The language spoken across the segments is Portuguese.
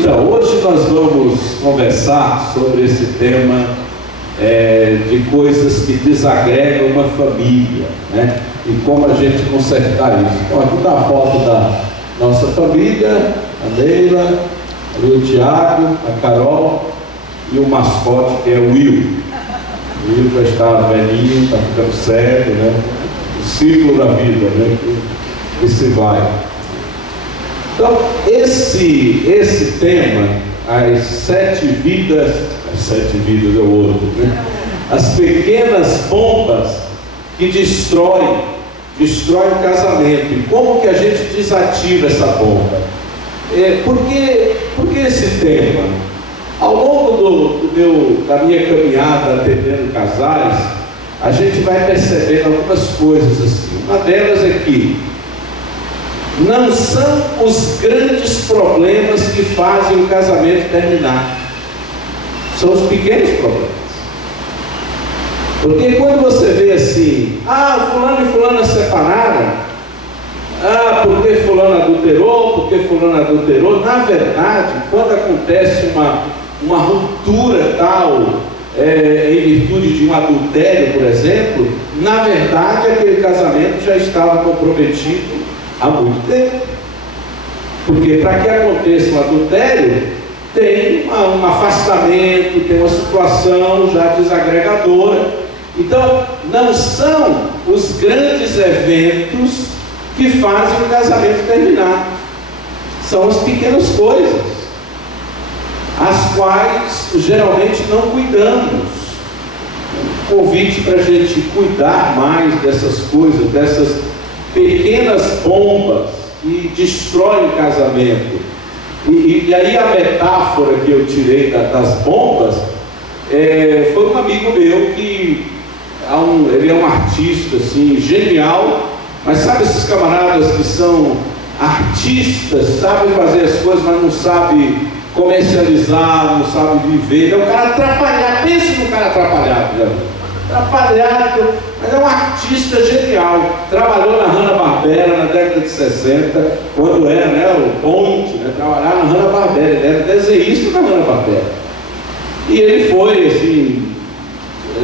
Então, hoje nós vamos conversar sobre esse tema de coisas que desagregam uma família, né? E como a gente consertar isso. Então, aqui está a foto da nossa família, a Neila, o Tiago, a Carol e o mascote, que é o Will. O Will já está velhinho, está ficando sério, né? O ciclo da vida, né? Que se vai. Então, esse tema, as sete vidas é o outro, né? As pequenas bombas que destroem o casamento. E como que a gente desativa essa bomba? Por que esse tema? Ao longo da minha caminhada atendendo casais, a gente vai percebendo algumas coisas assim. Uma delas é que não são os grandes problemas que fazem o casamento terminar. São os pequenos problemas. Porque quando você vê assim, fulano e fulana separaram, porque fulano adulterou, na verdade, quando acontece uma ruptura tal, em virtude de um adultério, por exemplo, na verdade aquele casamento já estava comprometido há muito tempo. Porque para que aconteça um adultério, tem um afastamento, tem uma situação já desagregadora. Então, não são os grandes eventos que fazem o casamento terminar. São as pequenas coisas, as quais geralmente não cuidamos. Convite para a gente cuidar mais dessas coisas, dessas pequenas bombas que destroem o casamento. E aí a metáfora que eu tirei das bombas foi um amigo meu que ele é um artista assim, genial, mas sabe esses camaradas que são artistas, sabem fazer as coisas, mas não sabem comercializar, não sabem viver. É um cara atrapalhado, pense num cara atrapalhado, né? Atrapalhado, mas é um artista genial. Trabalhou na Hanna-Barbera na década de 60, quando era, né, o Ponte, né, trabalhar na Hanna-Barbera, ele era desenhista da Hanna-Barbera. E ele foi, assim,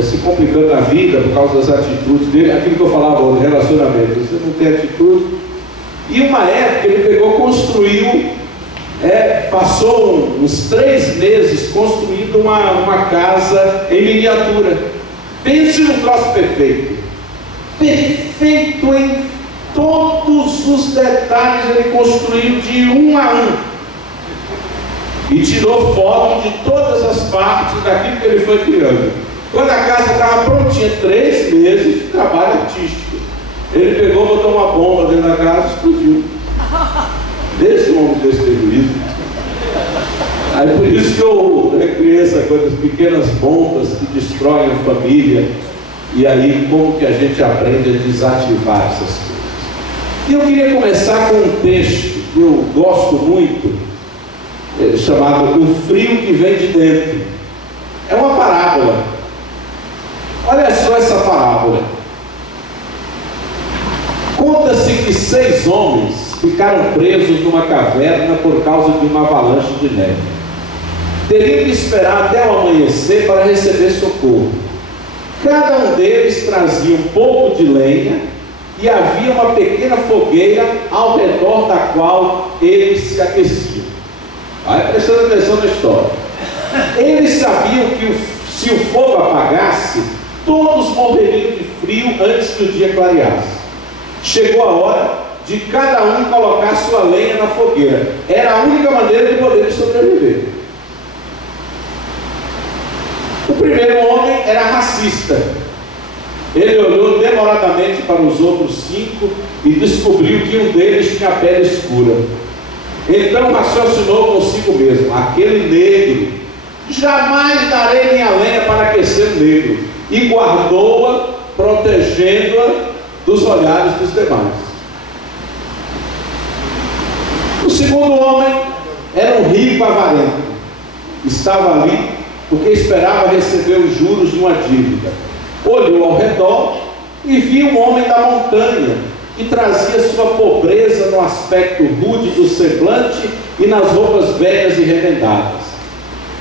se complicando na vida por causa das atitudes dele, aquilo que eu falava, o relacionamento, você não tem atitude. E uma época ele construiu, passou uns 3 meses construindo uma casa em miniatura. Pense no troço perfeito. Perfeito em todos os detalhes, ele construiu de um a um. E tirou foto de todas as partes daquilo que ele foi criando. Quando a casa estava prontinha, 3 meses de trabalho artístico, ele pegou, botou uma bomba dentro da casa e explodiu. Desse homem desse prejuízo. Aí por isso que eu criei essa coisa, as pequenas bombas que destroem a família. E aí como que a gente aprende a desativar essas coisas. E eu queria começar com um texto que eu gosto muito, chamado O Frio que Vem de Dentro. É uma parábola. Olha só essa parábola. Conta-se que 6 homens ficaram presos numa caverna por causa de uma avalanche de neve. Teriam que esperar até o amanhecer para receber socorro. Cada um deles trazia um pouco de lenha e havia uma pequena fogueira ao redor da qual eles se aqueciam. Vai prestando atenção na história. Eles sabiam que se o fogo apagasse, todos morreriam de frio antes que o dia clareasse. Chegou a hora de cada um colocar sua lenha na fogueira. Era a única maneira de poder sobreviver. O primeiro homem era racista. Ele olhou demoradamente para os outros 5 e descobriu que um deles tinha a pele escura. Então raciocinou consigo mesmo: aquele negro, jamais darei minha lenha para aquecer o negro. E guardou-a, protegendo-a dos olhares dos demais. O segundo homem era um rico avarento. Estava ali porque esperava receber os juros de uma dívida. Olhou ao redor e viu um homem da montanha que trazia sua pobreza no aspecto rude do semblante e nas roupas velhas e remendadas.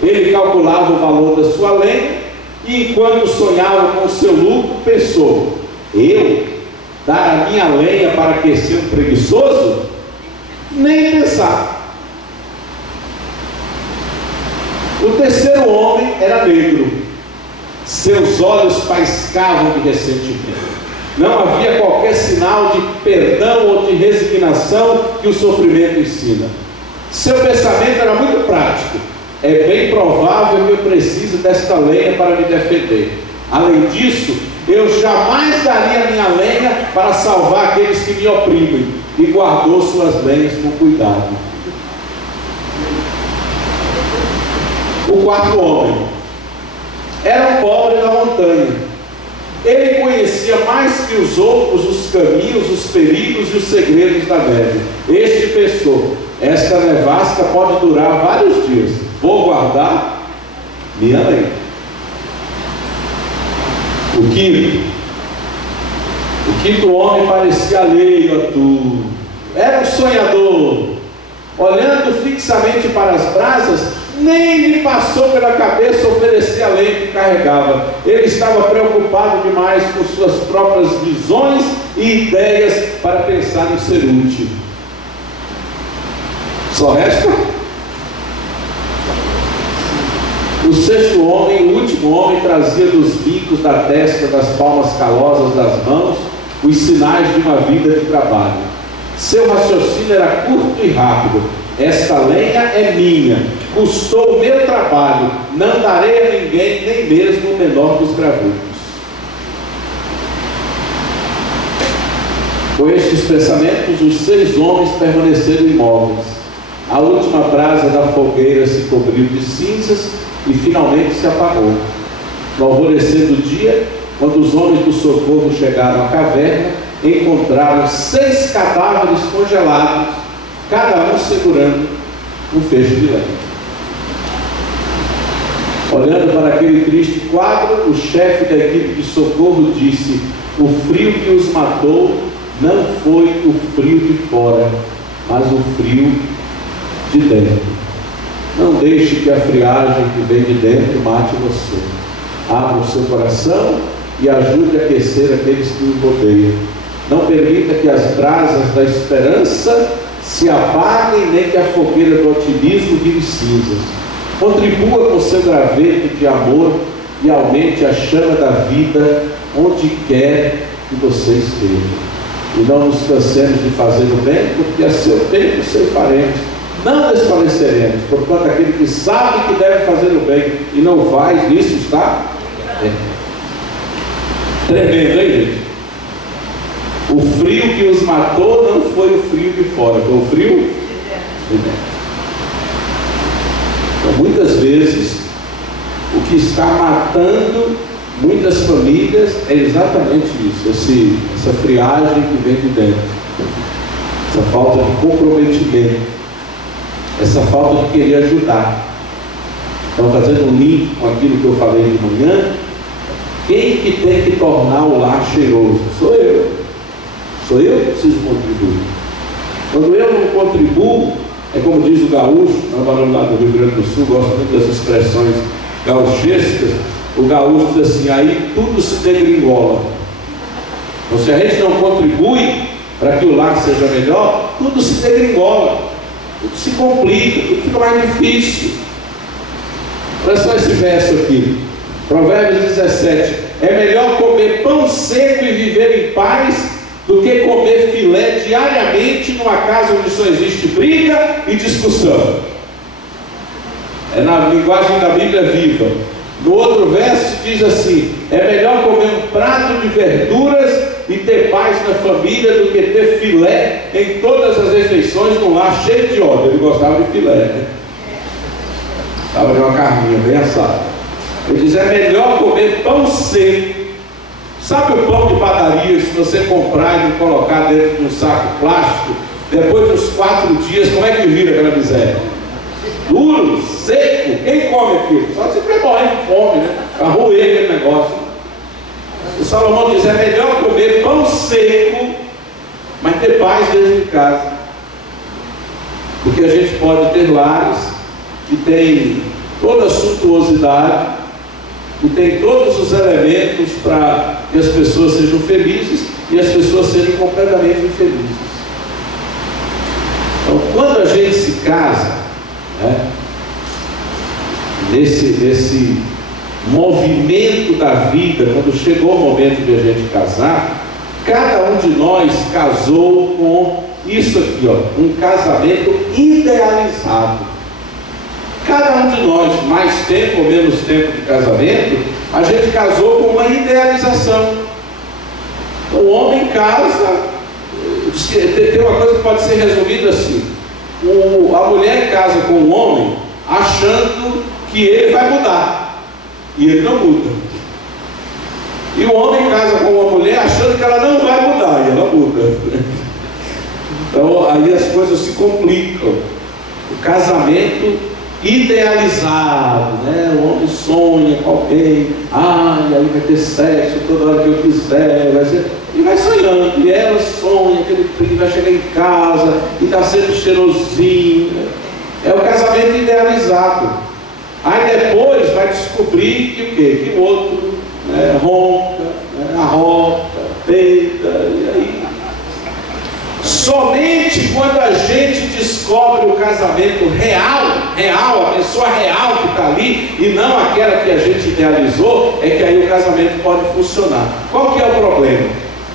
Ele calculava o valor da sua lenha e, enquanto sonhava com o seu lucro, pensou: eu dar a minha lenha para aquecer um preguiçoso? Nem pensar. O terceiro homem era negro. Seus olhos faiscavam de ressentimento. Não havia qualquer sinal de perdão ou de resignação que o sofrimento ensina. Seu pensamento era muito prático. É bem provável que eu precise desta lenha para me defender. Além disso, eu jamais daria minha lenha para salvar aqueles que me oprimem. E guardou suas lenhas com cuidado. O quarto homem era um pobre da montanha. Ele conhecia mais que os outros os caminhos, os perigos e os segredos da neve. Este pensou: esta nevasca pode durar vários dias. Vou guardar minha lenha. O quinto homem parecia alheio a tudo. Era um sonhador. Olhando fixamente para as brasas, nem lhe passou pela cabeça oferecer a lenha que carregava. Ele estava preocupado demais com suas próprias visões e ideias para pensar em ser útil. Só resta o sexto homem. O último homem trazia dos bicos da testa, das palmas calosas das mãos, os sinais de uma vida de trabalho. Seu raciocínio era curto e rápido. Esta lenha é minha, custou o meu trabalho, não darei a ninguém, nem mesmo o menor dos gravutos. Com estes pensamentos, os 6 homens permaneceram imóveis. A última brasa da fogueira se cobriu de cinzas e finalmente se apagou. No alvorecer do dia, quando os homens do socorro chegaram à caverna, encontraram 6 cadáveres congelados, cada um segurando um feixe de lenha. Olhando para aquele triste quadro, o chefe da equipe de socorro disse: o frio que os matou não foi o frio de fora, mas o frio de dentro. Não deixe que a friagem que vem de dentro mate você. Abra o seu coração e ajude a aquecer aqueles que o rodeiam. Não permita que as brasas da esperança se apaguem, nem que a fogueira do otimismo vire cinzas. Contribua com seu graveto de amor e aumente a chama da vida onde quer que você esteja. E não nos cansemos de fazer o bem, porque a seu tempo ceifaremos. Não desfaleceremos, porquanto aquele que sabe que deve fazer o bem e não faz, nisso está tremendo, hein, gente? O frio que os matou não foi o frio de fora, foi o frio de dentro. Então, muitas vezes, o que está matando muitas famílias é exatamente isso, essa friagem que vem de dentro, essa falta de comprometimento, essa falta de querer ajudar. Então, fazendo um link com aquilo que eu falei de manhã, quem que tem que tornar o lar cheiroso? Sou eu. Sou eu que preciso contribuir. Quando eu não contribuo, é como diz o gaúcho, lá do Rio Grande do Sul, gosto muito das expressões gauchescas. O gaúcho diz assim: aí tudo se degringola. Então, se a gente não contribui para que o lar seja melhor, tudo se degringola, tudo se complica, tudo fica mais difícil. Olha só esse verso aqui, Provérbios 17: é melhor comer pão seco e viver em paz do que comer filé diariamente numa casa onde só existe briga e discussão. É na linguagem da Bíblia viva. No outro verso diz assim: é melhor comer um prato de verduras e ter paz na família do que ter filé em todas as refeições num lar cheio de óleo. Ele gostava de filé, né? Gostava de uma carninha bem assada. Ele diz: é melhor comer pão seco. Sabe o pão de padaria, se você comprar e não colocar dentro de um saco plástico, depois de uns 4 dias, como é que vira aquela miséria? Duro, seco. Quem come aquilo? Só se você morrer de fome, né? Para roer aquele negócio. O Salomão diz: é melhor comer pão seco ter paz dentro de casa. Porque a gente pode ter lares que tem toda a suntuosidade, que tem todos os elementos para que as pessoas sejam felizes e as pessoas sejam completamente infelizes. Então, quando a gente se casa, né, nesse movimento da vida, quando chegou o momento de a gente casar, cada um de nós casou com isso aqui, ó, um casamento idealizado. Cada um de nós, mais tempo ou menos tempo de casamento, a gente casou com uma idealização. O homem casa, tem uma coisa que pode ser resumida assim: a mulher casa com o homem achando que ele vai mudar, e ele não muda. E o homem casa com uma mulher achando que ela não vai mudar, e ela muda. Então aí as coisas se complicam. O casamento idealizado, né? O homem sonha com alguém, e aí vai ter sexo toda hora que eu quiser, e vai sonhando, e ela sonha que ele vai chegar em casa e está sempre cheirosinho. É o casamento idealizado. Aí depois vai descobrir que o quê? Que o outro, né, ronca, né, arrota, peita, e aí somente quando a gente descobre o casamento real, a pessoa real que está ali, e não aquela que a gente idealizou, é que aí o casamento pode funcionar. Qual que é o problema?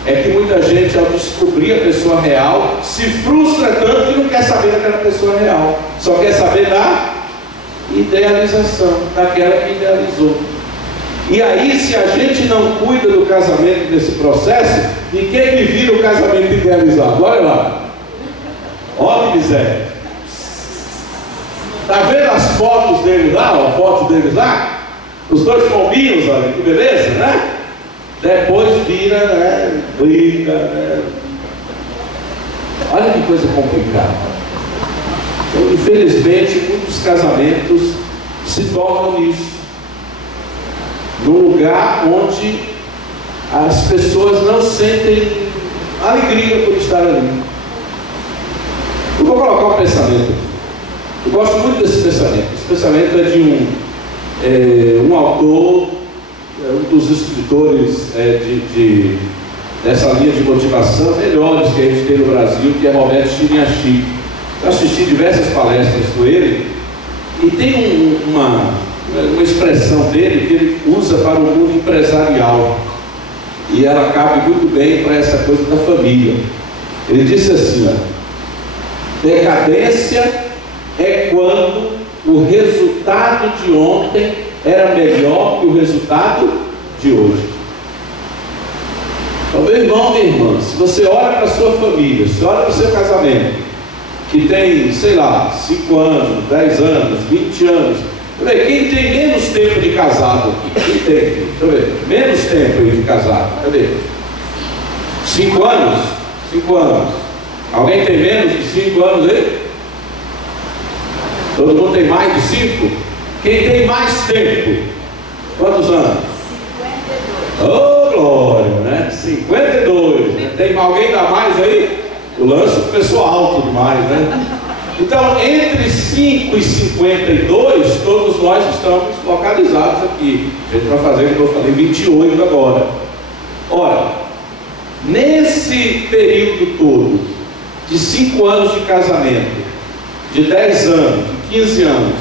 É que muita gente, ao descobrir a pessoa real, se frustra tanto que não quer saber daquela pessoa real, só quer saber da idealização, daquela que idealizou. E aí, se a gente não cuida do casamento nesse processo, de quem que vira o casamento idealizado? Olha lá. Olha que miséria. Está vendo as fotos deles lá? A foto deles lá? Os dois pombinhos, olha que beleza, né? Depois vira, né? Briga, né? Olha que coisa complicada. Então, infelizmente, muitos casamentos se tornam isso. Num lugar onde as pessoas não sentem alegria por estar ali. Eu vou colocar um pensamento. Eu gosto muito desse pensamento. Esse pensamento é de um autor, um dos escritores dessa linha de motivação melhores que a gente tem no Brasil, que é Roberto Chiriachi. Eu assisti diversas palestras com ele e tem uma expressão dele que ele usa para o mundo empresarial, e ela cabe muito bem para essa coisa da família. Ele disse assim, decadência é quando o resultado de ontem era melhor que o resultado de hoje. Então, meu irmão, minha irmã, se você olha para a sua família, se olha para o seu casamento, que tem, sei lá, 5 anos, 10 anos, 20 anos, quem tem menos tempo de casado aqui? Quem tem? Deixa eu ver. Menos tempo de casado. Cadê? 5 anos? 5 anos. Alguém tem menos de 5 anos aí? Todo mundo tem mais de 5? Quem tem mais tempo? Quantos anos? 52. Oh, glória, né? 52. Né? Tem alguém dá mais aí? O lance do pessoal alto demais, né? Então, entre 5 e 52, todos nós estamos localizados aqui. A gente vai fazer, como eu falei, 28 agora. Ora, nesse período todo, de 5 anos de casamento, de 10 anos, de 15 anos,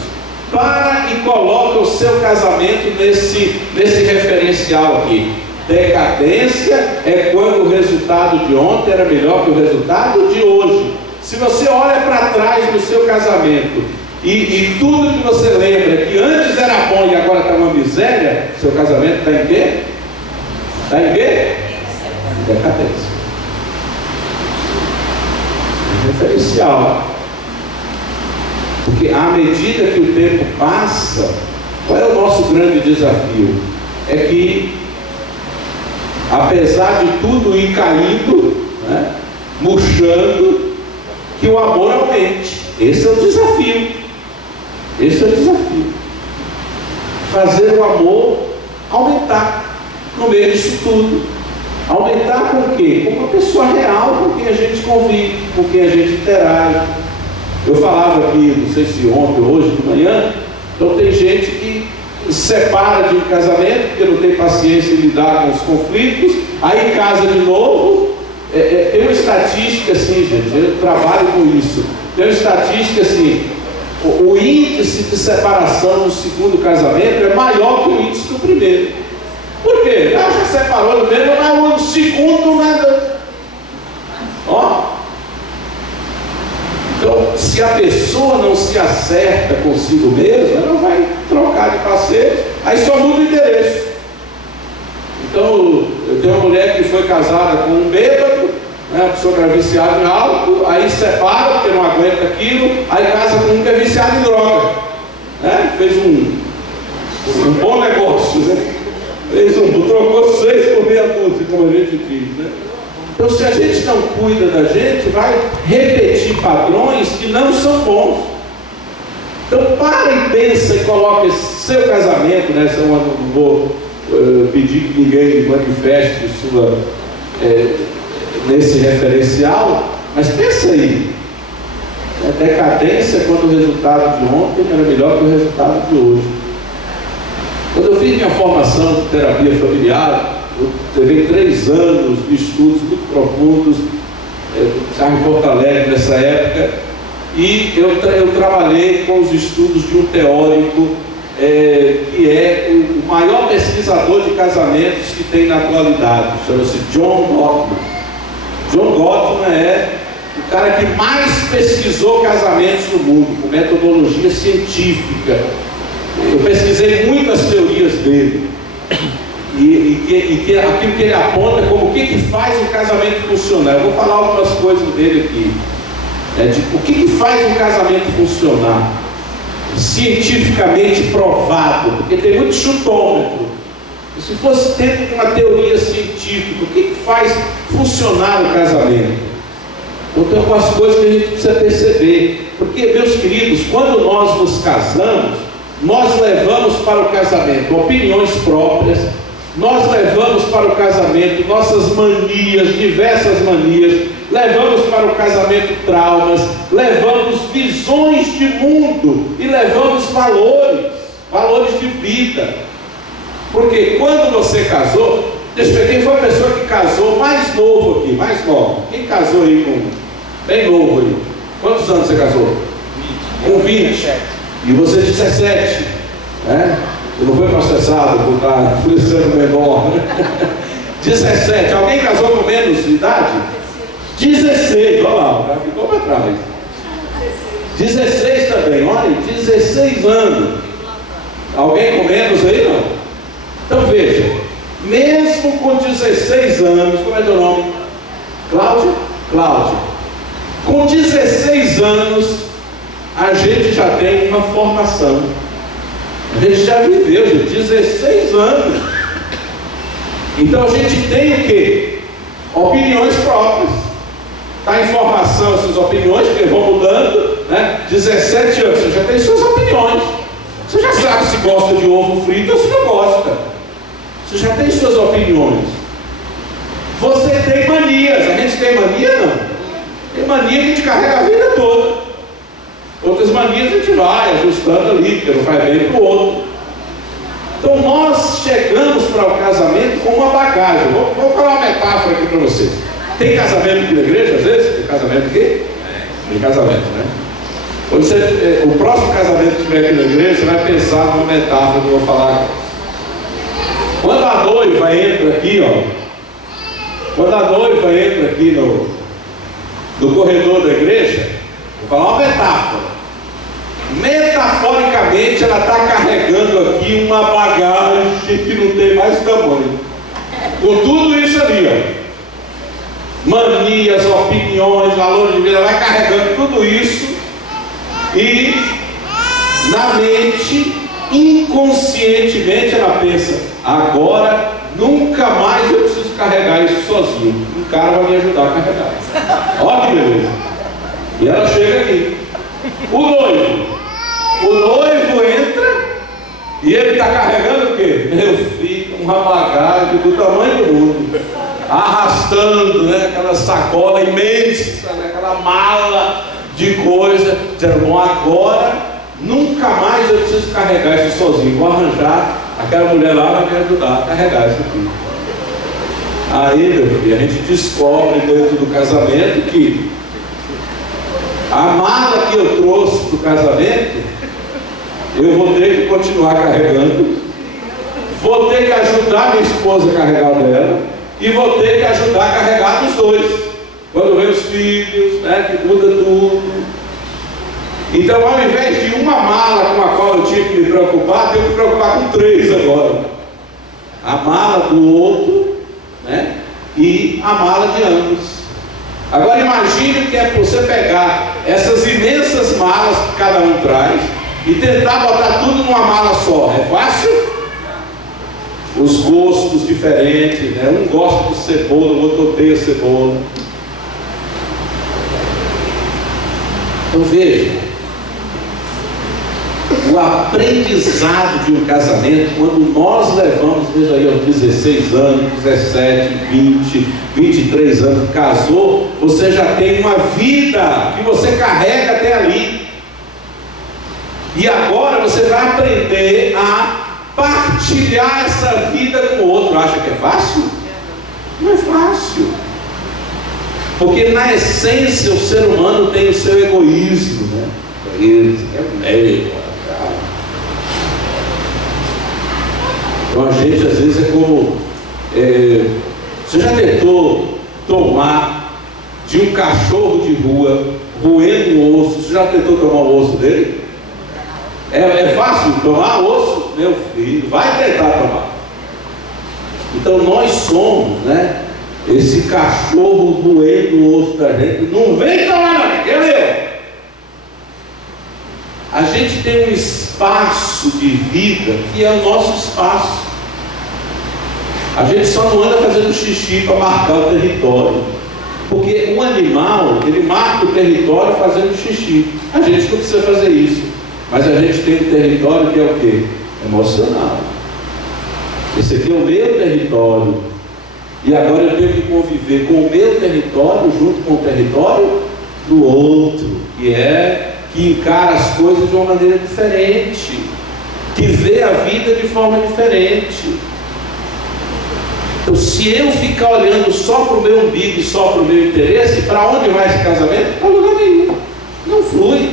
para e coloca o seu casamento nesse referencial aqui. Decadência é quando o resultado de ontem era melhor que o resultado de hoje. Se você olha para trás no seu casamento e tudo que você lembra que antes era bom e agora está uma miséria, seu casamento está em quê? Está em quê? Decadência. Referencial. Porque à medida que o tempo passa, qual é o nosso grande desafio? É que, apesar de tudo ir caindo, né, murchando, que o amor aumente. Esse é o desafio. Esse é o desafio. Fazer o amor aumentar no meio disso tudo. Aumentar com o quê? Com uma pessoa real com quem a gente convive, com quem a gente interage. Eu falava aqui, não sei se ontem ou hoje de manhã, então tem gente que se separa de um casamento porque não tem paciência em lidar com os conflitos, aí casa de novo. Tem uma estatística assim, gente, eu trabalho com isso. Tem uma estatística assim, o índice de separação no segundo casamento é maior que o índice do primeiro. Por quê? Já separou no primeiro, mas no segundo nada. Ó. Então, se a pessoa não se acerta consigo mesma, ela vai trocar de parceiro, aí só muda o endereço. Então, eu tenho uma mulher que foi casada com um bêbado, né, uma pessoa que era viciada em álcool, aí separa porque não aguenta aquilo, aí casa com um que é viciado em droga. Né? Fez um bom negócio, né? Trocou 6 por meia dúzia, como a gente diz, né? Então, se a gente não cuida da gente, vai repetir padrões que não são bons. Então, para e pensa e coloque seu casamento, né? Eu não vou pedir que ninguém manifeste sua, nesse referencial, mas pensa aí. A decadência quando o resultado de ontem era melhor que o resultado de hoje. Quando eu fiz minha formação de terapia familiar, eu levei 3 anos de estudos muito profundos, em Porto Alegre nessa época, e eu trabalhei com os estudos de um teórico que é o maior pesquisador de casamentos que tem na atualidade, chama-se John Gottman. John Gottman é o cara que mais pesquisou casamentos no mundo, com metodologia científica. Eu pesquisei muitas teorias dele. E aquilo que ele aponta como o que faz o casamento funcionar. Eu vou falar algumas coisas dele aqui. O que faz um casamento funcionar? Cientificamente provado, porque tem muito chutômetro. Se fosse dentro de uma teoria científica, o que faz funcionar o casamento? Então tem algumas coisas que a gente precisa perceber. Porque, meus queridos, quando nós nos casamos, nós levamos para o casamento opiniões próprias, nós levamos para o casamento nossas manias, diversas manias, levamos para o casamento traumas, levamos visões de mundo e levamos valores de vida. Porque quando você casou, deixa eu ver, quem foi a pessoa que casou mais novo aqui, mais novo? Quem casou aí bem novo aí? Quantos anos você casou? 20. Com 20. E você 17, né? Você não foi processado por estar sendo menor, né? 17. Alguém casou com menos de idade? 16, olha lá, já ficou para trás. 16 também, olha, 16 anos. Alguém com menos aí, não? Então veja, mesmo com 16 anos, como é teu nome? Cláudia? Cláudia. Com 16 anos, a gente já tem uma formação. A gente já viveu, gente, 16 anos. Então a gente tem o quê? Opiniões próprias. Está em formação essas opiniões, porque vão mudando, né? 17 anos, você já tem suas opiniões. Você já sabe se gosta de ovo frito ou se não gosta. Você já tem suas opiniões. Você tem manias. A gente tem mania, não? Tem mania que a gente carrega a vida toda. Outras manias a gente vai ajustando ali, porque não faz bem para o outro. Então nós chegamos para o casamento com uma bagagem. Vou falar uma metáfora aqui para vocês. Tem casamento aqui na igreja às vezes? Tem casamento aqui? Tem casamento, né? Quando o próximo casamento que tiver aqui na igreja, você vai pensar numa metáfora que eu vou falar agora. Quando a noiva entra aqui, quando a noiva entra aqui no corredor da igreja, vou falar uma metáfora. Metaforicamente, ela está carregando aqui uma bagagem que não tem mais tamanho. Com tudo isso ali, manias, opiniões, valores de vida, ela vai carregando tudo isso e na mente, inconscientemente, ela pensa: agora nunca mais eu preciso carregar isso sozinho. Um cara vai me ajudar a carregar. Olha que beleza. E ela chega aqui. O noivo entra e ele está carregando o quê? Meu filho, uma bagagem do tamanho do mundo. arrastando, né, aquela sacola imensa, né, aquela mala de coisa, dizendo, bom, agora nunca mais eu preciso carregar isso sozinho, vou arranjar, aquela mulher lá vai me ajudar a carregar isso aqui. Aí, meu filho, a gente descobre dentro do casamento que a mala que eu trouxe para o casamento, eu vou ter que continuar carregando, vou ter que ajudar minha esposa a carregar dela, e vou ter que ajudar a carregar dos dois. Quando vem os filhos, né, que muda tudo. Então, ao invés de uma mala com a qual eu tinha que me preocupar, tenho que me preocupar com 3 agora. A mala do outro, né, e a mala de ambos. Agora imagine que é você pegar essas imensas malas que cada um traz e tentar botar tudo numa mala só. É fácil? Os gostos diferentes, né? Um gosta de cebola, o outro odeia cebola. Então veja, o aprendizado de um casamento, quando nós levamos, veja aí, aos 16 anos, 17, 20, 23 anos, casou, você já tem uma vida que você carrega até ali. E agora você vai aprender a partilhar essa vida com o outro. Acha que é fácil? Não é fácil. Porque na essência o ser humano tem o seu egoísmo, né? Então a gente às vezes é como você já tentou tomar de um cachorro de rua roendo o osso? Você já tentou tomar o osso dele? É fácil tomar osso? Meu filho, vai tentar tomar. Então nós somos, né, esse cachorro roendo o osso da gente. Não vem tomar não, entendeu? A gente tem um espaço de vida que é o nosso espaço. A gente só não anda fazendo xixi para marcar o território, porque um animal, ele marca o território fazendo xixi. A gente não precisa fazer isso, mas a gente tem um território que é o quê? Emocional. Esse aqui é o meu território, e agora eu tenho que conviver com o meu território junto com o território do outro, que encara as coisas de uma maneira diferente, que vê a vida de forma diferente. Então, se eu ficar olhando só para o meu umbigo e só para o meu interesse, para onde vai esse casamento? Para lugar nenhum. Não flui.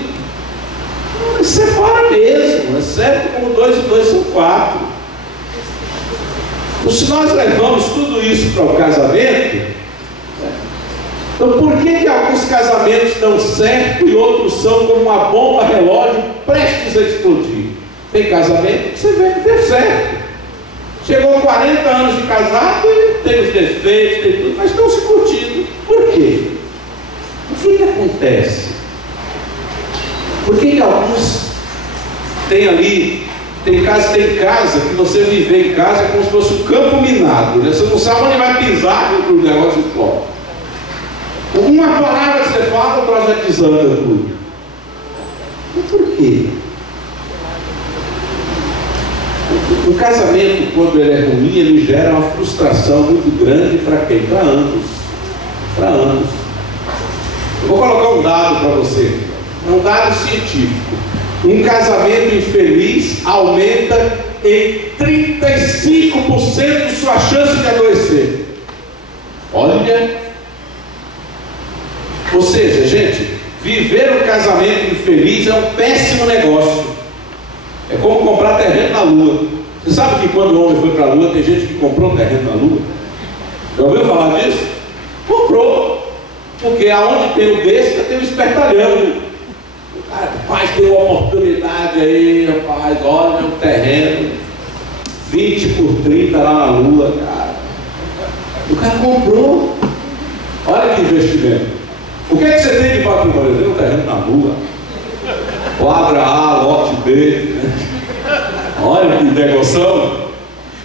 Separa mesmo, exceto como 2 e 2 são 4. Então, se nós levamos tudo isso para o casamento, então por que alguns casamentos dão certo e outros são como uma bomba relógio prestes a explodir? Tem casamento que você vê que deu certo. Chegou 40 anos de casado e tem os defeitos, tem tudo, mas estão se curtindo. Por quê? O que acontece? Por que alguns tem ali, tem casa que você viver em casa é como se fosse um campo minado, né? Você não sabe onde vai pisar e o negócio explode. Uma palavra que você fala, o projeto desanda tudo. E por quê? O casamento, quando ele é ruim, ele gera uma frustração muito grande para quem? Para ambos. Para ambos. Eu vou colocar um dado para você. É um dado científico. Um casamento infeliz aumenta em 35% sua chance de adoecer. Olha. Ou seja, gente, viver um casamento infeliz é um péssimo negócio. É como comprar terreno na Lua. Você sabe que quando o homem foi para a Lua, tem gente que comprou um terreno na Lua? Já ouviu falar disso? Comprou. Porque aonde tem o besta, tem o espertalhão. Rapaz, tem uma oportunidade aí, rapaz, olha um terreno 20 por 30 lá na Lua, cara. O cara comprou. Olha que investimento. O que é que você tem de patrimônio? Tem um terreno na Lua. Quadra A, lote B. Olha que negociação.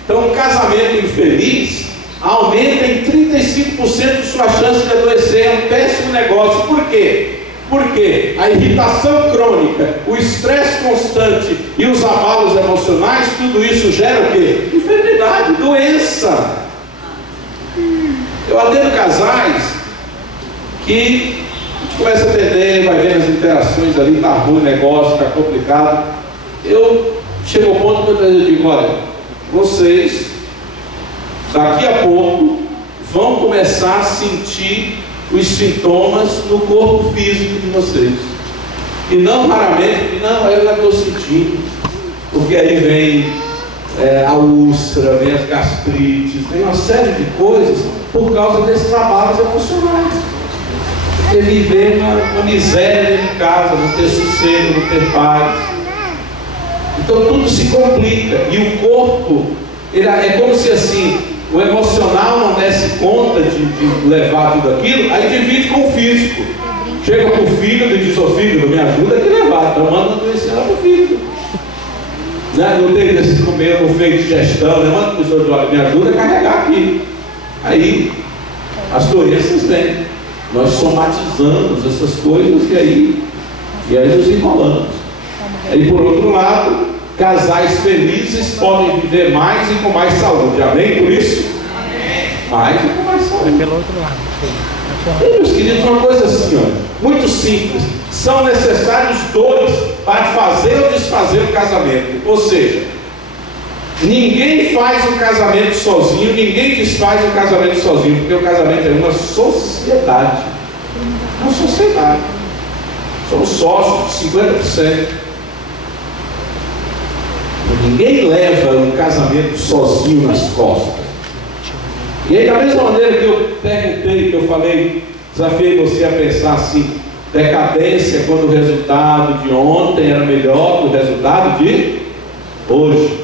Então, um casamento infeliz aumenta em 35% sua chance de adoecer. É um péssimo negócio. Por quê? Porque a irritação crônica, o estresse constante e os abalos emocionais, tudo isso gera o quê? Enfermidade, doença. Eu atendo casais que a gente começa a atender, vai vendo as interações ali, tá ruim o negócio, tá complicado. Eu chego ao ponto que eu digo, olha, vocês daqui a pouco vão começar a sentir os sintomas no corpo físico de vocês. E não raramente, não, eu já estou sentindo, porque aí vem a úlcera, vem as gastrites, vem uma série de coisas por causa desses abalos emocionais. Porque viver uma miséria dentro de casa, não ter sossego, não ter paz. Então tudo se complica. E o corpo, é como se assim, o emocional não desse conta de levar tudo aquilo, aí divide com o físico. Chega para o fígado e diz, ô fígado, me ajuda a te levar. Então manda adoecer lá para o fígado. Não tem desses comer, não fez digestão, né? Manda para o senhor, me ajuda a carregar aqui. Aí as doenças vêm. Nós somatizamos essas coisas e aí nos enrolamos. Aí por outro lado, casais felizes podem viver mais e com mais saúde. Amém por isso? Amém. Mais e com mais saúde. Pelo outro lado. E, meus queridos, uma coisa assim, ó, muito simples. São necessários dois para fazer ou desfazer o casamento. Ou seja, ninguém faz o casamento sozinho, ninguém desfaz o casamento sozinho, porque o casamento é uma sociedade. Uma sociedade. Somos sócios de 50%. Ninguém leva um casamento sozinho nas costas. E aí, da mesma maneira que eu perguntei, que eu falei, desafiei você a pensar assim, decadência quando o resultado de ontem era melhor que o resultado de hoje.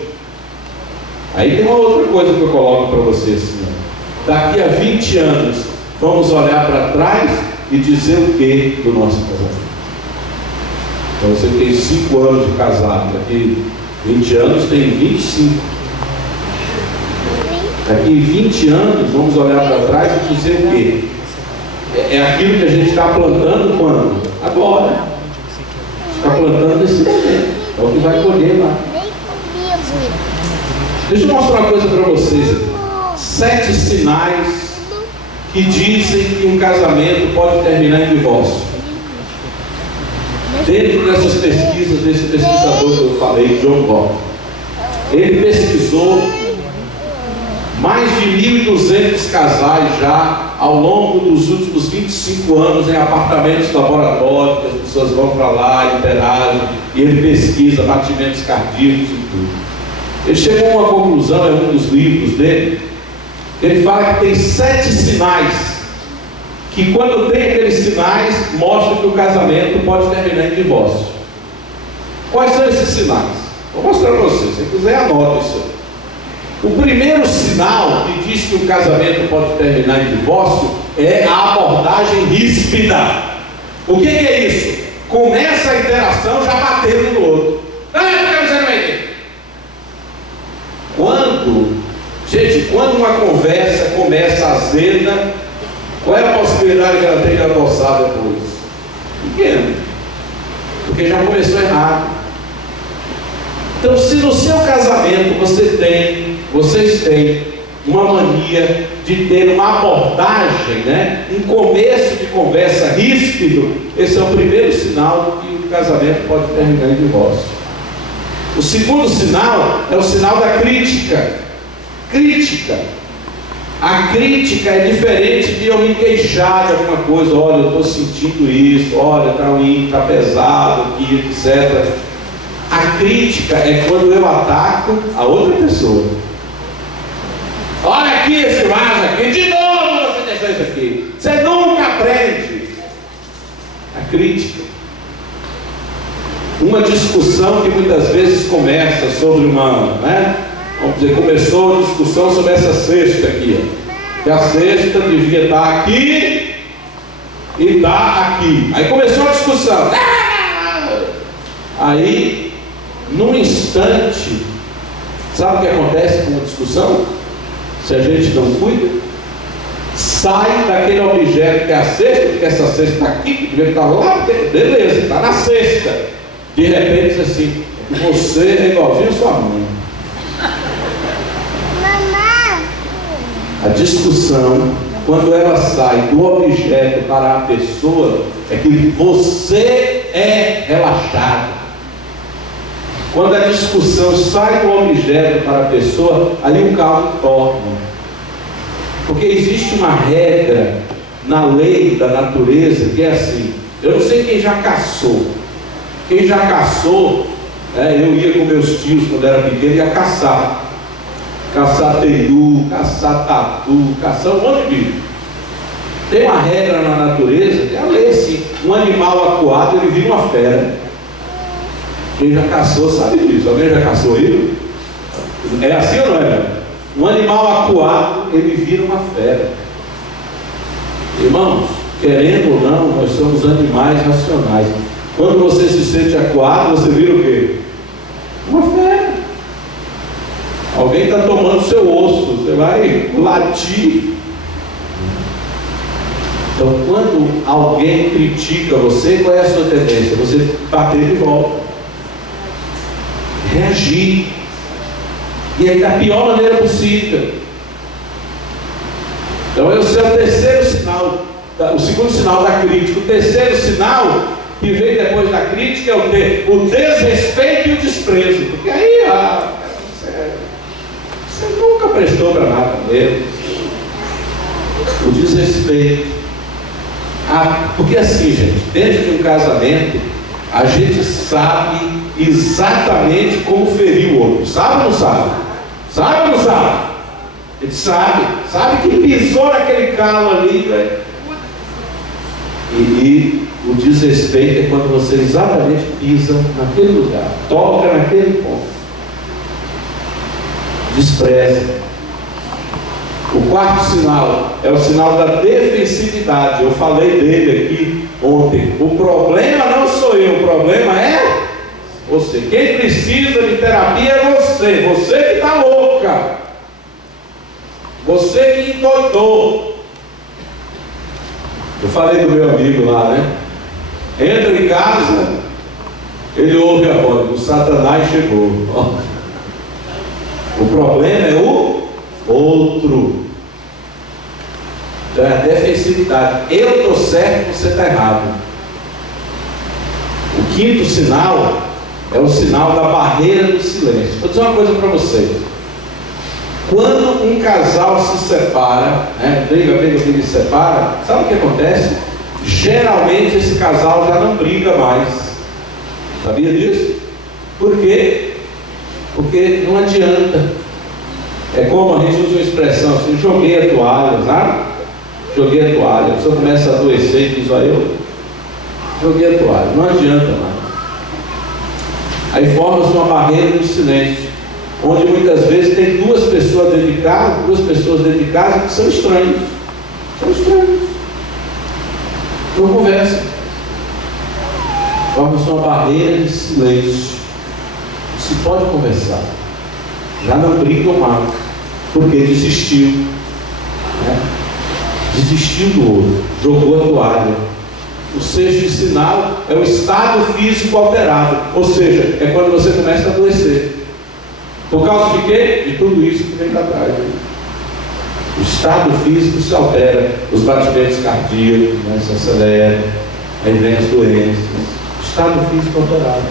Aí tem uma outra coisa que eu coloco para você assim, ó. Daqui a 20 anos, vamos olhar para trás e dizer o que do nosso casamento. Então você tem 5 anos de casado, daqui 20 anos tem 25. Daqui 20 anos, vamos olhar para trás e dizer o quê? É aquilo que a gente está plantando quando? Agora. Está plantando nesse momento. É o que vai colher lá. Deixa eu mostrar uma coisa para vocês. 7 sinais que dizem que um casamento pode terminar em divórcio. Dentro dessas pesquisas, desse pesquisador que eu falei, John Bock, ele pesquisou mais de 1.200 casais já ao longo dos últimos 25 anos em apartamentos laboratórios, que as pessoas vão para lá, interagem, e ele pesquisa batimentos cardíacos e tudo. Ele chegou a uma conclusão, é um dos livros dele, ele fala que tem 7 sinais que, quando tem aqueles sinais, mostra que o casamento pode terminar em divórcio. Quais são esses sinais? Vou mostrar para vocês, se você quiser anota isso aí. O primeiro sinal que diz que o casamento pode terminar em divórcio é a abordagem ríspida. O que é isso? Começa a interação já batendo no outro. Quando uma conversa começa azeda, qual é a possibilidade que ela tem de adoçar depois? Pequeno. Porque já começou errado. Então, se no seu casamento vocês têm uma mania de ter uma abordagem, um começo de conversa ríspido, esse é o primeiro sinal que o casamento pode terminar em divórcio. O segundo sinal é o sinal da crítica. A crítica é diferente de eu me queixar de alguma coisa. Olha, eu estou sentindo isso, olha, está ruim, está pesado aqui, etc. A crítica é quando eu ataco a outra pessoa. Olha aqui esse vaso aqui, de novo você deixou isso aqui. Você nunca aprende. A crítica. Uma discussão que muitas vezes começa sobre vamos dizer, começou a discussão sobre essa cesta aqui, ó. Que a cesta devia estar aqui e está aqui. Aí começou a discussão. Aí, num instante, sabe o que acontece com uma discussão? Se a gente não cuida, sai daquele objeto que é a cesta, porque essa cesta está aqui, que devia estar lá, beleza, está na cesta. De repente, assim, você é igualzinho a sua mãe. A discussão quando ela sai do objeto para a pessoa, é que você é relaxado. Quando a discussão sai do objeto para a pessoa, aí o calmo torna. Porque existe uma regra na lei da natureza que é assim. Eu não sei quem já caçou. Quem já caçou, eu ia com meus tios quando era pequeno, ia caçar. Caçar teiu, caçar tatu, caçar um monte de bicho. Tem uma regra na natureza, que é a lei assim, um animal acuado, ele vira uma fera. Quem já caçou sabe disso. Alguém já caçou ele? É assim ou não é? Um animal acuado, ele vira uma fera. Irmãos, querendo ou não, nós somos animais racionais. Quando você se sente acuado, você vira o quê? Uma fera. Alguém está tomando seu osso, você vai latir. Então, quando alguém critica você, qual é a sua tendência? Você bater de volta, reagir, e aí da pior maneira possível. Então esse é o terceiro sinal, o segundo sinal da crítica. O terceiro sinal que vem depois da crítica é o desrespeito e o desprezo. Porque aí você nunca prestou para nada mesmo. O desrespeito. Porque assim, gente, dentro de um casamento, a gente sabe exatamente como ferir o outro. Sabe ou não sabe? Sabe ou não sabe? A gente sabe que pisou naquele calo ali, velho. E o desrespeito é quando você exatamente pisa naquele lugar, toca naquele ponto, despreza. O quarto sinal é o sinal da defensividade. Eu falei dele aqui ontem. O problema não sou eu, o problema é você. Quem precisa de terapia é você. Você que está louca. Você que endoidou. Eu falei do meu amigo lá, né? Entra em casa, ele ouve a voz: o Satanás chegou. O problema é o outro. Então é a defensividade. Eu estou certo, você está errado. O quinto sinal é o sinal da barreira do silêncio. Vou dizer uma coisa para vocês. Quando um casal se separa, briga, se separa, sabe o que acontece? Geralmente esse casal já não briga mais. Sabia disso? Por quê? Porque não adianta. É como a gente usa uma expressão assim: joguei a toalha, sabe? Joguei a toalha. A pessoa começa a adoecer e diz: eu joguei a toalha, não adianta mais. Aí forma-se uma barreira do silêncio, onde muitas vezes tem duas pessoas dentro de casa que são estranhos. São estranhos. Não conversam. Forma-se uma barreira de silêncio. Se pode conversar. Já não brigam mais. Porque desistiu. Desistiu do outro. Jogou a toalha. O sexto sinal é o estado físico alterado. Ou seja, é quando você começa a adoecer. Por causa de quê? De tudo isso que vem para trás. O estado físico se altera. Os batimentos cardíacos se aceleram. Aí vem as doenças. O estado físico alterado.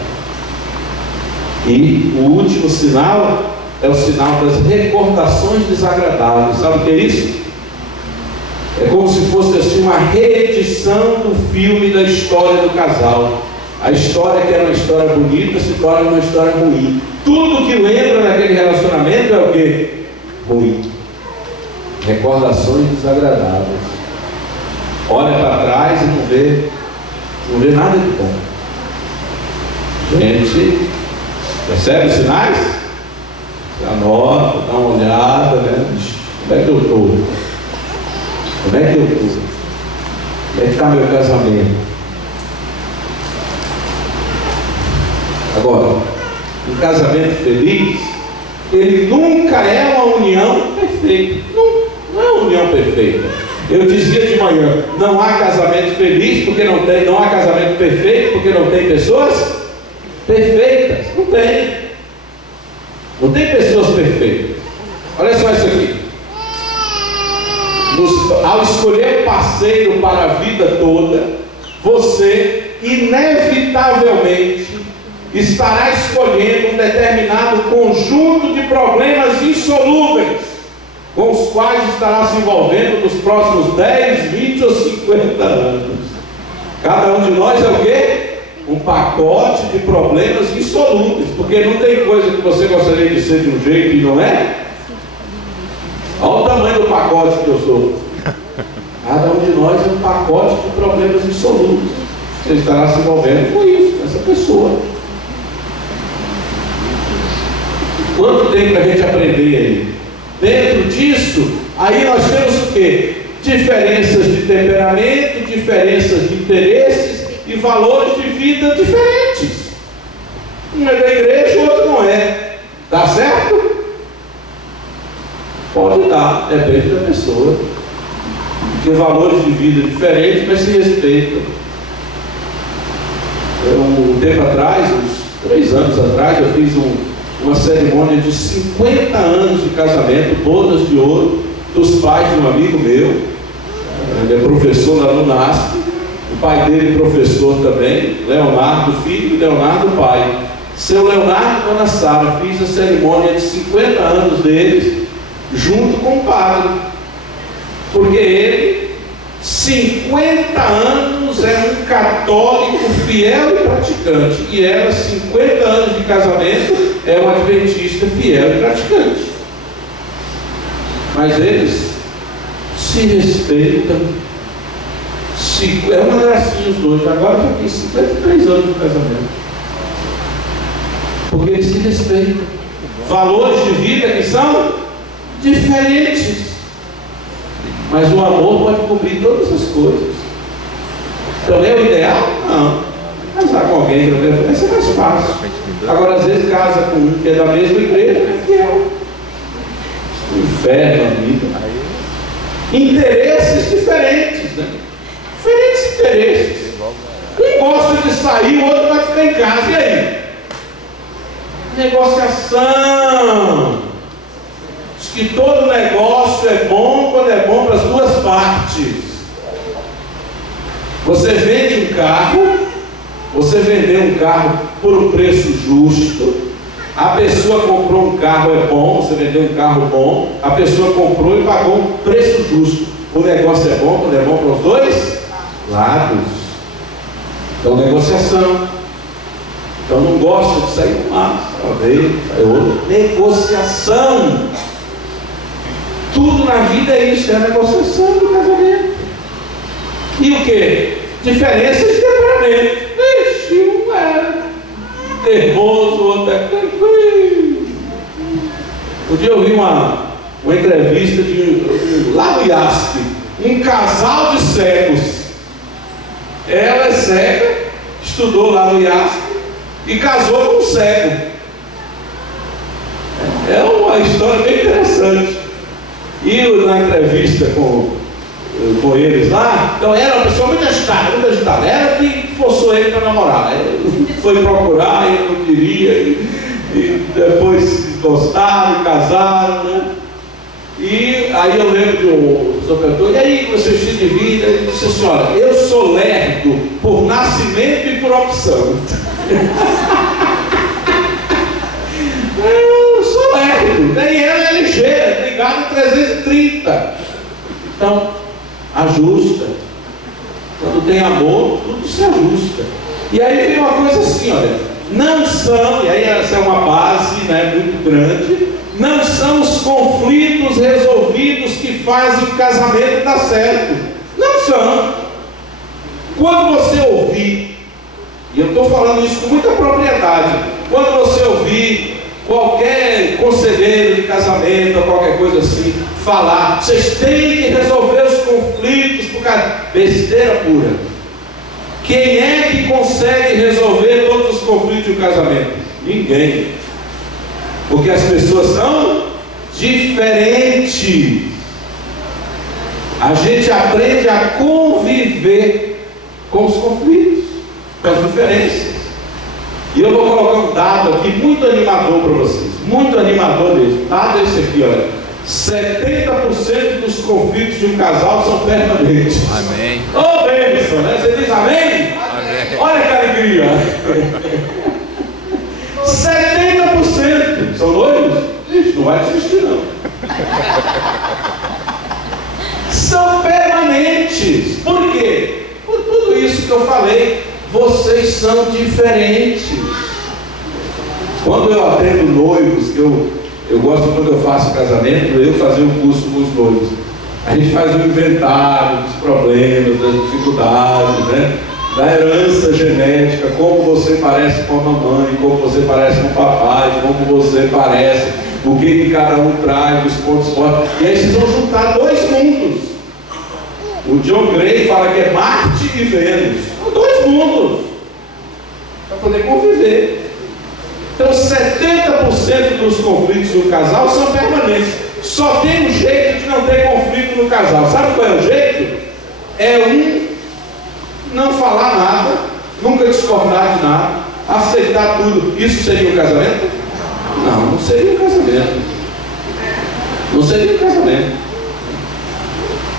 E o último sinal é o sinal das recordações desagradáveis. Sabe o que é isso? É como se fosse assim uma reedição do filme da história do casal. A história que era uma história bonita se torna uma história ruim. Tudo que lembra naquele relacionamento é o quê? Ruim. Recordações desagradáveis. Olha para trás e não vê nada de bom. Gente, percebe os sinais? Você anota, dá uma olhada, né? Como é que eu estou? Como é que eu estou? Como é que está meu casamento? Agora, um casamento feliz, ele nunca é uma união perfeita. Não é uma união perfeita. Eu dizia de manhã: não há casamento feliz porque não há casamento perfeito porque não tem pessoas perfeitas. Não tem. Não tem pessoas perfeitas. Olha só isso aqui. No ao escolher o parceiro para a vida toda, você inevitavelmente estará escolhendo um determinado conjunto de problemas insolúveis, com os quais estará se envolvendo nos próximos 10, 20 ou 50 anos. Cada um de nós é o quê? Um pacote de problemas insolúveis, porque não tem coisa que você gostaria de ser de um jeito e não é. Olha o tamanho do pacote que eu sou. Cada um de nós é um pacote de problemas insolúveis. Você estará se envolvendo com isso, com essa pessoa. Quanto tem para a gente aprender aí? Dentro disso, aí nós temos o quê? Diferenças de temperamento, diferenças de interesses e valores de vida diferentes. Um é da igreja, o outro não é. Dá certo? Pode dar, depende da pessoa. Tem valores de vida diferentes, mas se respeitam. Um tempo atrás, uns 3 anos atrás, eu fiz uma cerimônia de 50 anos de casamento, bodas de ouro, dos pais de um amigo meu. Ele é professor lá no NASP, o pai dele professor também, Leonardo filho e Leonardo pai. Seu Leonardo e Dona Sara, fiz a cerimônia de 50 anos deles, junto com o padre, porque ele, 50 anos, é um católico fiel e praticante, e ela, 50 anos de casamento, é um adventista fiel e praticante. Mas eles se respeitam, é uma gracinha os dois. Agora já tem 53 anos de casamento, porque eles se respeitam. Valores de vida que são diferentes, mas o amor pode cobrir todas as coisas. Então é o ideal? Não. Casar com alguém que não vai ser mais fácil. Agora, às vezes, casa com um que é da mesma igreja, que é o inferno, a vida. Interesses diferentes, né? Diferentes interesses. Um gosta de sair, o outro vai ficar em casa. E aí? Negociação. Diz que todo negócio é bom quando é bom para as duas partes. Você vende um carro, você vendeu um carro por um preço justo, a pessoa comprou um carro, é bom, você vendeu um carro bom, a pessoa comprou e pagou um preço justo. O negócio é bom quando é bom para os dois lados. Então, negociação. Então, não gosta de sair com uma vez, sai outro. Negociação. Tudo na vida é isso, é a negociação do casamento. E o que? Diferenças de temperamento. Ixi, um é nervoso, o outro é tranquilo. Um dia eu vi uma entrevista lá no IASP, um casal de cegos. Ela é cega, estudou lá no IASP e casou com um cego. É uma história bem interessante. E na entrevista com eles lá, então era uma pessoa muito agitada, ela que forçou ele para namorar. Ele foi procurar, ele não queria, e depois gostaram, casaram, né? E aí eu lembro que o senhor perguntou: e aí, você estilo de vida? Ele disse assim: olha, eu sou lerdo por nascimento e por opção. Eu sou lerdo, nem ela é ligeira, ligado em 330. Então, ajusta. Quando tem amor, tudo se ajusta. E aí vem uma coisa assim, olha, não são, e aí essa é uma base, né, muito grande, não são os conflitos resolvidos que fazem o casamento dar certo. Não são. Quando você ouvir, e eu estou falando isso com muita propriedade, quando você ouvir qualquer conselheiro de casamento ou qualquer coisa assim falar, vocês têm que resolver os conflitos por causa besteira pura. Quem é que consegue resolver todos os conflitos do casamento? Ninguém. Porque as pessoas são diferentes. A gente aprende a conviver com os conflitos, com as diferenças. E eu vou colocar um dado aqui muito animador para vocês, muito animador mesmo. Dado esse aqui, olha. 70% dos conflitos de um casal são permanentes. Amém. Ô, bênção, né? Você diz amém? Amém. Olha que alegria. 70% são noivos? Ixi, não vai desistir não. São permanentes. Por quê? Por tudo isso que eu falei. Vocês são diferentes. Quando eu atendo noivos, eu gosto, quando eu faço casamento, eu fazer um curso com os noivos. A gente faz um inventário dos problemas, das dificuldades, né? Da herança genética, como você parece com a mamãe, como você parece com o papai, como você parece, o que cada um traz, os pontos fortes. E aí vocês vão juntar dois mundos. O John Gray fala que é Marte e Vênus. São dois mundos para poder conviver. Então 70% dos conflitos do casal são permanentes. Só tem um jeito de não ter conflito no casal. Sabe qual é o jeito? É um não falar nada, nunca discordar de nada, aceitar tudo. Isso seria um casamento? Não, não seria um casamento. Não seria um casamento.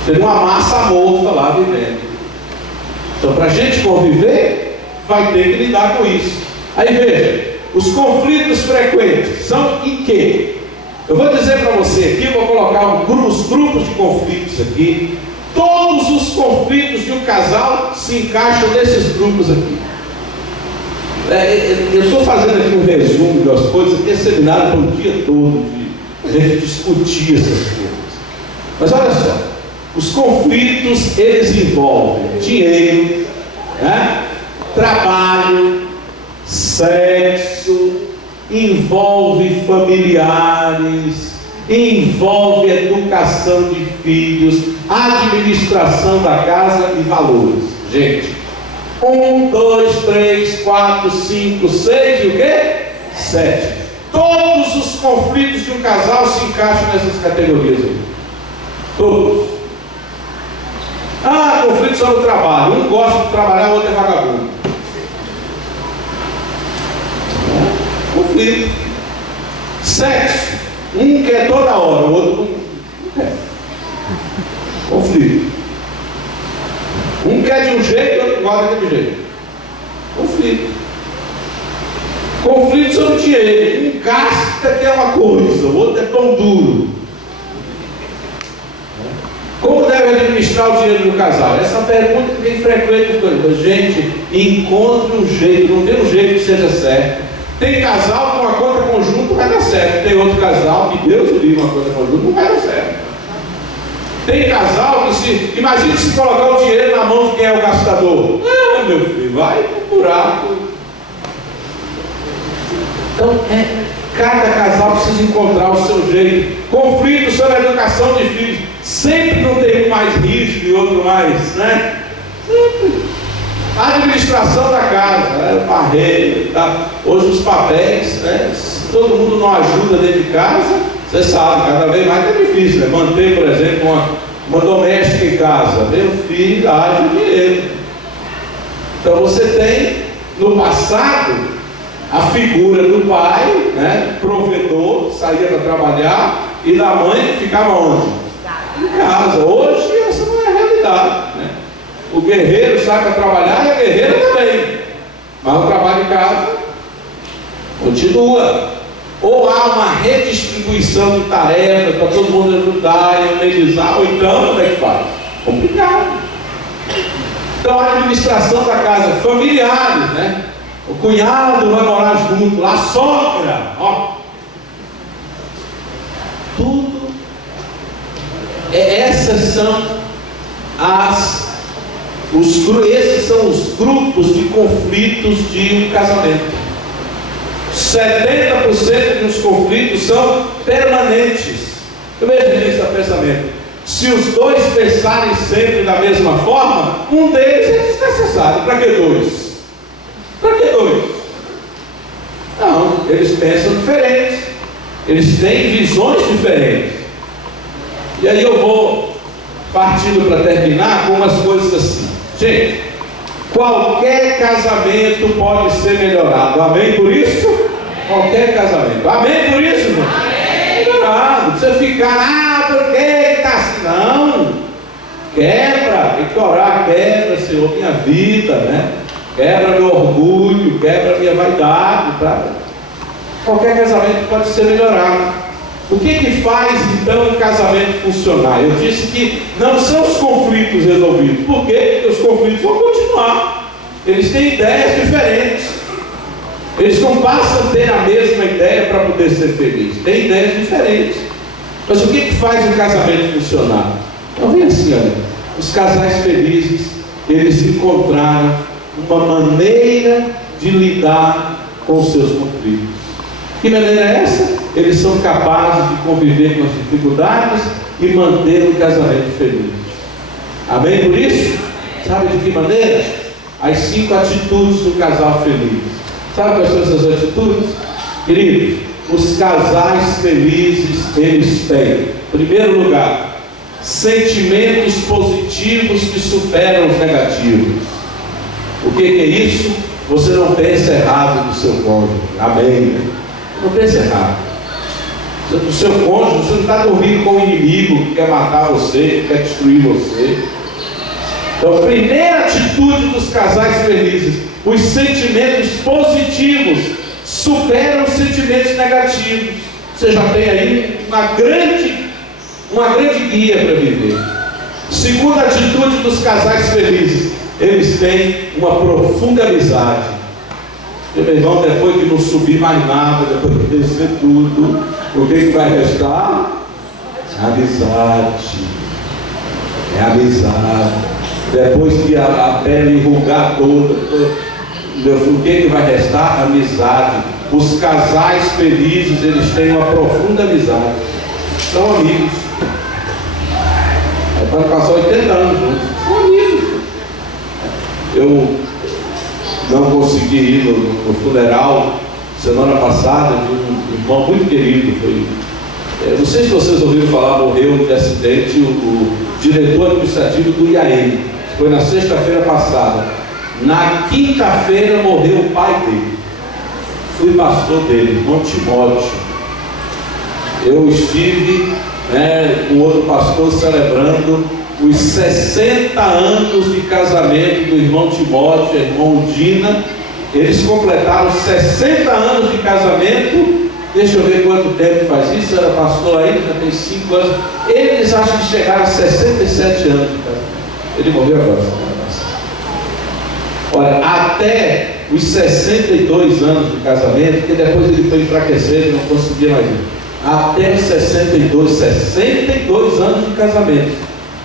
Seria uma massa morta lá vivendo. Então, para a gente conviver, vai ter que lidar com isso. Aí veja, os conflitos frequentes são em quê? Eu vou dizer para você aqui, eu vou colocar os grupos de conflitos aqui. Todos os conflitos de um casal se encaixam nesses grupos aqui. Eu estou fazendo aqui um resumo das coisas, aqui é seminário para o dia todo, de a gente discutir essas coisas. Mas olha só, os conflitos, eles envolvem dinheiro, né? Trabalho, sexo, envolve familiares, envolve educação de filhos, administração da casa e valores. Gente, 1, 2, 3, 4, 5, 6 e o quê? 7. Todos os conflitos de um casal se encaixam nessas categorias aí. Todos. Conflito sobre o trabalho. Um gosta de trabalhar, o outro é vagabundo. Conflito. Sexo. Um quer toda hora, o outro não quer. Conflito. Um quer de um jeito, o outro gosta de outro jeito. Conflito. Conflito sobre dinheiro. Um gasta que é uma coisa, o outro é pão duro. Como deve administrar o dinheiro do casal? Essa pergunta que vem frequente comigo. Gente, encontre um jeito, não tem um jeito que seja certo. Tem casal com uma conta conjunta vai dar certo. Tem outro casal que Deus o livre uma conta conjunta não vai dar certo. Tem casal que se... Imagine se colocar o dinheiro na mão de quem é o gastador. Meu filho, vai pro buraco. Então, cada casal precisa encontrar o seu jeito. Conflito sobre a educação de filhos. Sempre não tem um mais rígido e outro mais, né? Sempre. A administração da casa, o barreiro, tá? Hoje os papéis, né? Se todo mundo não ajuda dentro de casa, você sabe, cada vez mais é difícil, né? Manter, por exemplo, uma doméstica em casa. Meu filho, haja dinheiro. Então você tem, no passado, a figura do pai, né? Provedor, saía para trabalhar, e da mãe ficava onde? Em casa. Hoje essa não é a realidade, né? O guerreiro sai para trabalhar e a guerreira também, mas o trabalho em casa continua. Ou há uma redistribuição de tarefas para todo mundo ajudar e amenizar, ou então como é que faz? Complicado. Então a administração da casa, familiares, né? O cunhado vai morar junto, lá a sogra, ó. Tudo. Essas são esses são os grupos de conflitos de um casamento. 70% dos conflitos são permanentes. Veja isso a pensamento. Se os dois pensarem sempre da mesma forma, um deles é desnecessário. Para que dois? Para que dois? Não, eles pensam diferentes. Eles têm visões diferentes. E aí eu vou partindo para terminar com umas coisas assim. Gente, qualquer casamento pode ser melhorado. Amém por isso? Qualquer casamento. Amém por isso, irmão? Amém. melhorar. Não precisa ficar, por que está assim? Não. Quebra, tem que orar, quebra, Senhor, minha vida, né? Quebra meu orgulho, quebra minha vaidade, tá? Qualquer casamento pode ser melhorado. O que faz então um casamento funcionar? Eu disse que não são os conflitos resolvidos. Por quê? Porque os conflitos vão continuar. Eles têm ideias diferentes. Eles não passam a ter a mesma ideia para poder ser feliz. Tem ideias diferentes. Mas o que faz um casamento funcionar? Então vem assim, olha. Os casais felizes, eles encontraram uma maneira de lidar com os seus conflitos. Que maneira é essa? Eles são capazes de conviver com as dificuldades e manter um casamento feliz. Amém por isso? Sabe de que maneira? As 5 atitudes do casal feliz. Sabe quais são essas atitudes? Queridos, os casais felizes, eles têm, em primeiro lugar, sentimentos positivos que superam os negativos. O que é isso? Você não pensa errado do seu cônjuge. Amém? Não pensa errado. Do seu cônjuge, você não está dormindo com o inimigo que quer matar você, que quer destruir você. Então, a primeira atitude dos casais felizes: os sentimentos positivos superam os sentimentos negativos. Você já tem aí uma grande guia para viver. Segunda atitude dos casais felizes: eles têm uma profunda amizade. E, meu irmão, depois que não subir mais nada, depois que descer tudo, o que vai restar? Amizade. É amizade. Depois que a pele enrugar toda, o que vai restar? Amizade. Os casais felizes, eles têm uma profunda amizade. São amigos. Pode passar 80 anos juntos. São amigos. Eu não consegui ir no funeral semana passada de um irmão muito querido. Não sei se vocês ouviram falar, morreu de acidente o diretor administrativo do IAM. Foi na sexta-feira passada. Na quinta-feira morreu o pai dele. Fui pastor dele, irmão Timóteo. Eu estive com outro pastor celebrando os 60 anos de casamento do irmão Timóteo e a irmã Dina. Eles completaram 60 anos de casamento. Deixa eu ver quanto tempo faz isso. Era pastor aí, já tem 5 anos. Eles acham que chegaram a 67 anos de casamento. Ele morreu agora. Olha, até os 62 anos de casamento, porque depois ele foi enfraquecendo e não conseguia mais ir. Até os 62 anos de casamento,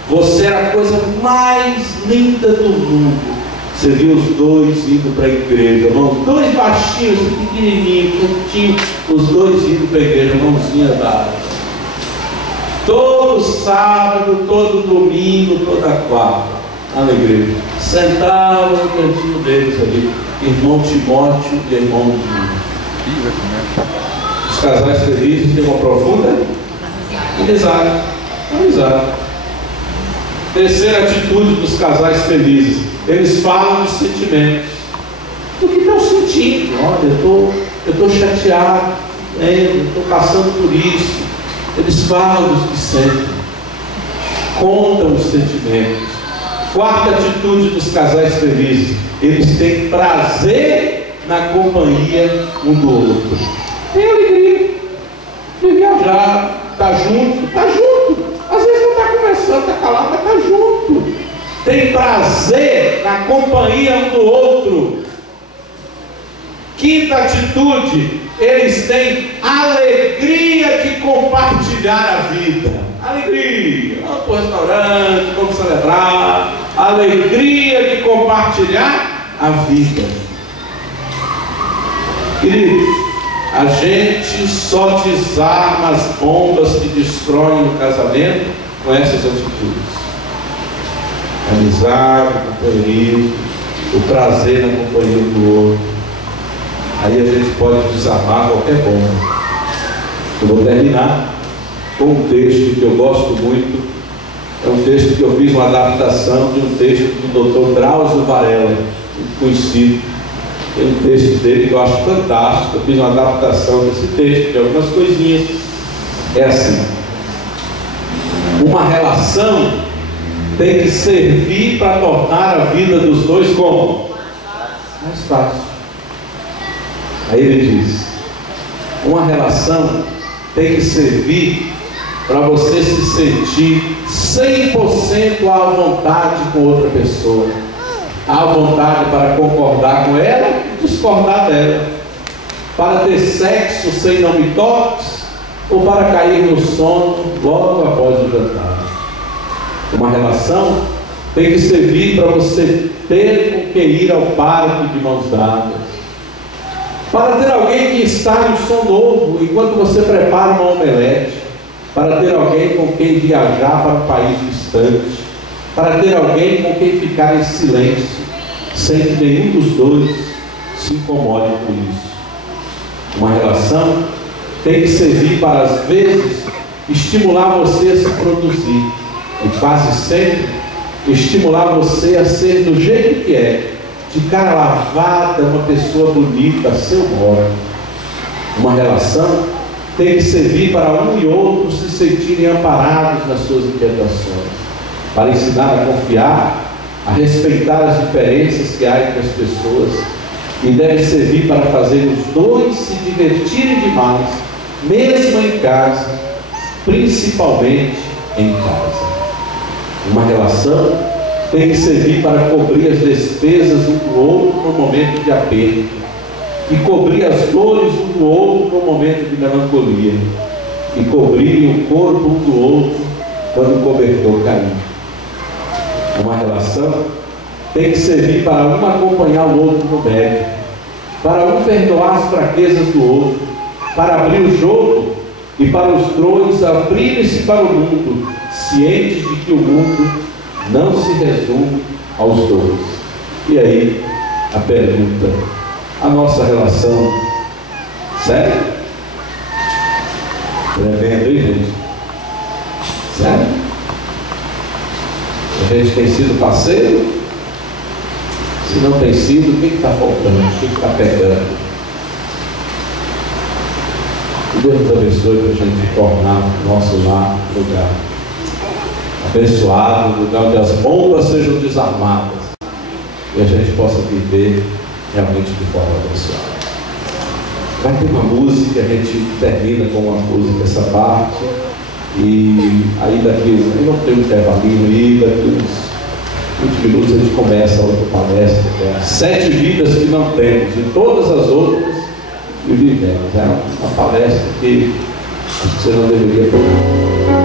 você era a coisa mais linda do mundo. Você viu os dois indo para a igreja, irmão, 2 baixinhos, pequenininhos, curtinhos, os dois indo para a igreja, mãozinha dada. Todo sábado, todo domingo, toda quarta, lá na igreja. Sentavam no cantinho deles ali, irmão Timóteo e irmão Dino. Os casais felizes têm uma profunda amizade. Terceira atitude dos casais felizes: eles falam dos sentimentos. O que estão sentindo? Olha, eu estou chateado, eu estou passando por isso. Eles falam dos que sentem, contam os sentimentos. Quarta atitude dos casais felizes: eles têm prazer na companhia um do outro. Tem alegria de viajar, está junto. Às vezes não está conversando, está calado, mas está junto. Tem prazer na companhia um do outro. Quinta atitude: eles têm alegria de compartilhar a vida. Alegria. Vamos para o restaurante, vamos celebrar. Alegria de compartilhar a vida. Queridos, a gente só desarma as bombas que destroem o casamento com essas atitudes. Amizade, companheirismo, o prazer na companhia do outro. Aí a gente pode desarmar qualquer bomba. Eu vou terminar com um texto que eu gosto muito. É um texto que eu fiz uma adaptação de um texto do Dr. Drauzio Varela, muito conhecido. Tem um texto dele que eu acho fantástico. Eu fiz uma adaptação desse texto, de algumas coisinhas. É assim: uma relação tem que servir para tornar a vida dos dois como? Mais fácil. Aí ele diz: uma relação tem que servir para você se sentir 100% à vontade com outra pessoa, à vontade para concordar com ela e discordar dela, para ter sexo sem não me toques, ou para cair no sono logo após o jantar. Uma relação tem que servir para você ter com que ir ao parque de mãos dadas, para ter alguém que está em som novo enquanto você prepara uma omelete, para ter alguém com quem viajar para um país distante, para ter alguém com quem ficar em silêncio, sem que nenhum dos dois se incomode com isso. Uma relação tem que servir para, às vezes, estimular você a se produzir, e quase sempre estimular você a ser do jeito que é, de cara lavada, uma pessoa bonita a seu modo. Uma relação tem que servir para um e outro se sentirem amparados nas suas inquietações, para ensinar a confiar, a respeitar as diferenças que há entre as pessoas, e deve servir para fazer os dois se divertirem demais, mesmo em casa, principalmente em casa. Uma relação tem que servir para cobrir as despesas um do outro no momento de aperto, e cobrir as dores um do outro no momento de melancolia, e cobrir o corpo um do outro quando o cobertor cair. Uma relação tem que servir para um acompanhar o outro no médico, para um perdoar as fraquezas do outro, para abrir o jogo e para os dois abrirem-se para o mundo, cientes de que o mundo não se resume aos dois. E aí a pergunta: a nossa relação, sério? Tremendo, hein, gente? Sério? A gente tem sido parceiro? Se não tem sido, o que está faltando? O que está pegando? Que Deus nos abençoe para a gente tornar o nosso lar um lugar abençoado, um lugar onde as bombas sejam desarmadas e a gente possa viver realmente de forma abençoada. Vai ter uma música, a gente termina com uma música essa parte, e aí daqui, não tem um intervalinho aí, daqui uns 20 minutos a gente começa a outra palestra, que é 7 vidas que não temos e todas as outras que vivemos. É uma palestra que acho que você não deveria perder.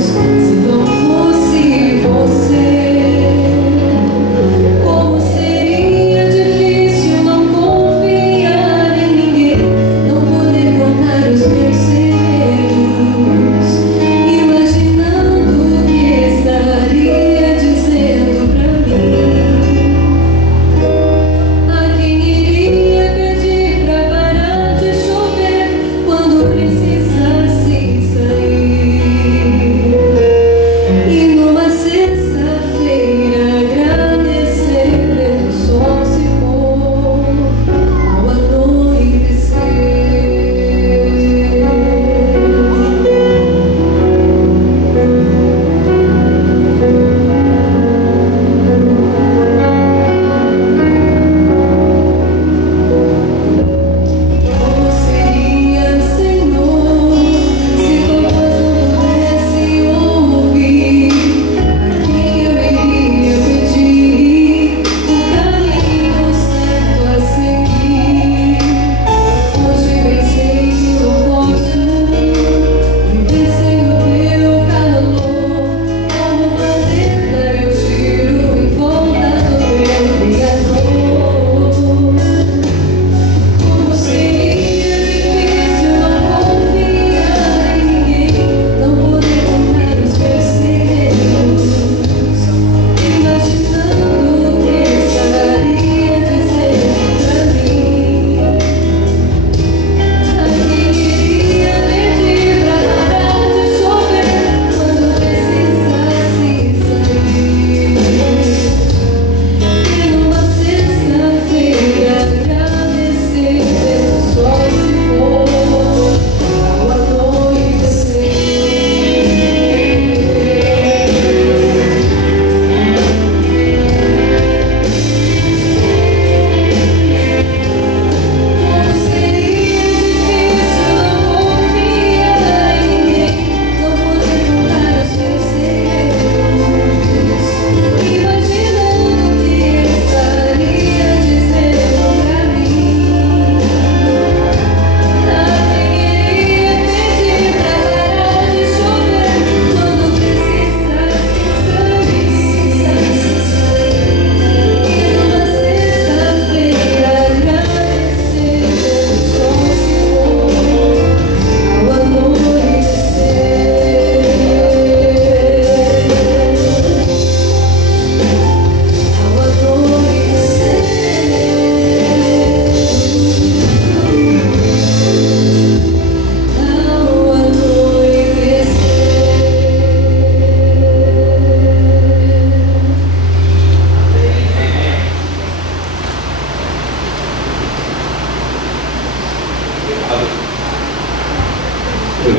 Se não fosse você,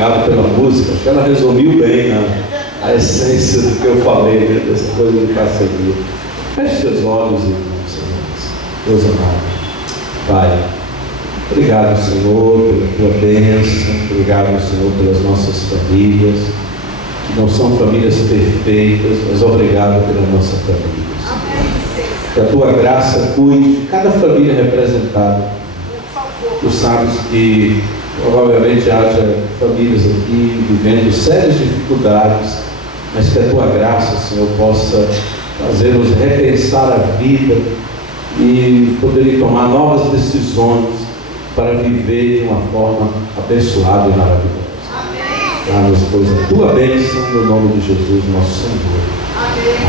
obrigado pela música. Acho que ela resumiu bem, né, a essência do que eu falei, né, dessa coisa de parceria. Feche seus olhos, irmãos, Deus amado. Pai, obrigado, Senhor, pela tua bênção. Obrigado, Senhor, pelas nossas famílias, que não são famílias perfeitas, mas obrigado pela nossa família. Que a tua graça cuide de cada família representada. Tu sabes que provavelmente haja famílias aqui vivendo sérias dificuldades, mas que a tua graça, Senhor, possa fazer-nos repensar a vida e poderem tomar novas decisões para viver de uma forma abençoada e maravilhosa. Dá-nos, pois, a tua bênção no nome de Jesus, nosso Senhor. Amém.